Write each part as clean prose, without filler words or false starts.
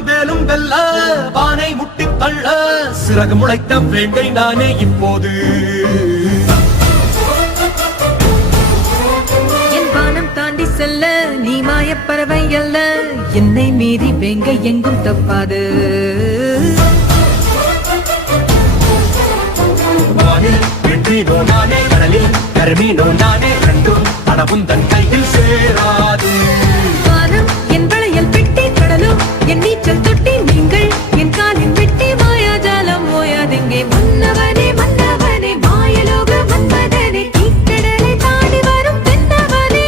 வாளும் வேலும் வெல்ல வானை முட்டி தள்ள சிறகு முளைத்த வேங்கை நானே இப்போது. என் வானம் தாண்டி செல்ல நீ மாயப்பறவை அல்ல, என்னை மீறி வேங்கை எங்கும் தப்பாது. வானில் வெற்றினோ நானே, கடலில் கருமீனோ நானே, ரெண்டும் படவும் தன் கையில் சேராது. வானம் என் வளையல் பெட்டி, கடலும் என் நீச்சல் தொட்டி, நீங்கள் என் காலின் வெட்டி, மாயாஜாலம் ஓயாதெங்கே. மன்னவனே மன்னவனே மாயலோக மன்மதனே, தீக்கடலை தாண்டி வரும் தென்னவனே.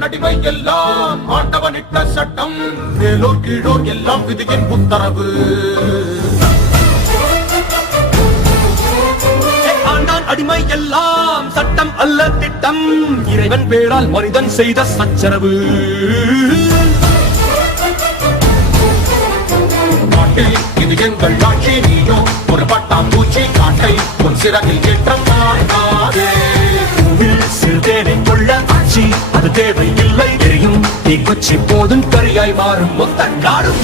நடிவை எல்லாம் ஆண்டவனிட்ட சட்டம், மேலோர் கீழோர் எல்லாம் விதியின் உத்தரவு. ஆண்டான் அடிமை எல்லாம் சட்டம் அல்ல திட்டம், இறைவன் பேரால் மனிதன் செய்த சச்சரவு. காட்டில் இது எங்கள் ஆட்சி, நீயோ ஒரு பட்டாம்பூச்சி, காட்டை உன் சிறகில் ஏற்றம் மாட்டாதே. சிறுதேனை கொள்ள ஆட்சி அது தேவை இல்லை, தெரியும் தீக்குச்சி போதும் கரியாய் மாறும் மொத்த நாடும்.